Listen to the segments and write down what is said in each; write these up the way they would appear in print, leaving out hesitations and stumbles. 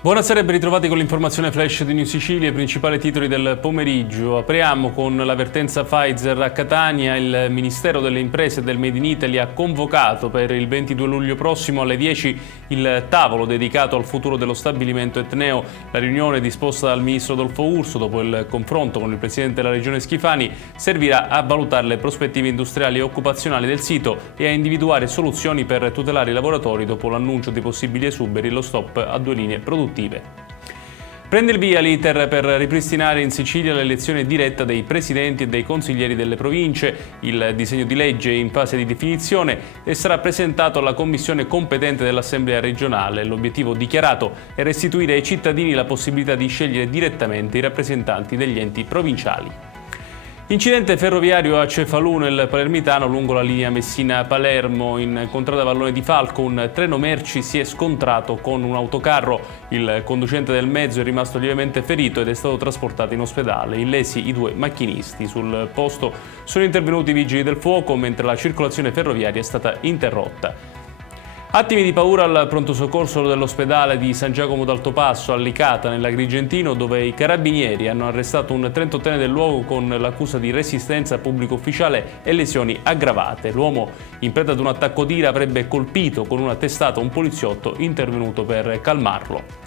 Buonasera e ben ritrovati con l'informazione flash di New Sicilia, i principali titoli del pomeriggio. Apriamo con l'avvertenza Pfizer a Catania. Il Ministero delle Imprese e del Made in Italy ha convocato per il 22 luglio prossimo alle 10 il tavolo dedicato al futuro dello stabilimento etneo. La riunione disposta dal Ministro Adolfo Urso dopo il confronto con il Presidente della Regione Schifani servirà a valutare le prospettive industriali e occupazionali del sito e a individuare soluzioni per tutelare i lavoratori dopo l'annuncio di possibili esuberi e lo stop a 2 linee produttive. Prende il via l'iter per ripristinare in Sicilia l'elezione diretta dei presidenti e dei consiglieri delle province. Il disegno di legge è in fase di definizione e sarà presentato alla commissione competente dell'Assemblea regionale. L'obiettivo dichiarato è restituire ai cittadini la possibilità di scegliere direttamente i rappresentanti degli enti provinciali. Incidente ferroviario a Cefalù nel Palermitano lungo la linea Messina-Palermo. In contrada Vallone di Falco un treno merci si è scontrato con un autocarro. Il conducente del mezzo è rimasto lievemente ferito ed è stato trasportato in ospedale. Illesi i 2 macchinisti. Sul posto sono intervenuti i vigili del fuoco mentre la circolazione ferroviaria è stata interrotta. Attimi di paura al pronto soccorso dell'ospedale di San Giacomo d'Altopasso a Licata, nell'Agrigentino, dove i carabinieri hanno arrestato un 38enne del luogo con l'accusa di resistenza a pubblico ufficiale e lesioni aggravate. L'uomo, in preda ad un attacco d'ira, avrebbe colpito con una testata un poliziotto intervenuto per calmarlo.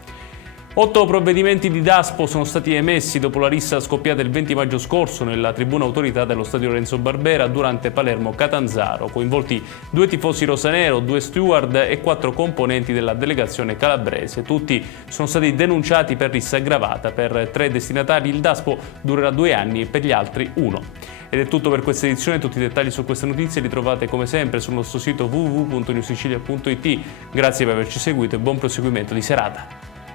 8 provvedimenti di Daspo sono stati emessi dopo la rissa scoppiata il 20 maggio scorso nella tribuna autorità dello stadio Lorenzo Barbera durante Palermo-Catanzaro. Coinvolti 2 tifosi rosanero, 2 steward e 4 componenti della delegazione calabrese. Tutti sono stati denunciati per rissa aggravata. Per 3 destinatari il Daspo durerà 2 anni e per gli altri 1. Ed è tutto per questa edizione. Tutti i dettagli su queste notizie li trovate come sempre sul nostro sito www.newsicilia.it. Grazie per averci seguito e buon proseguimento di serata.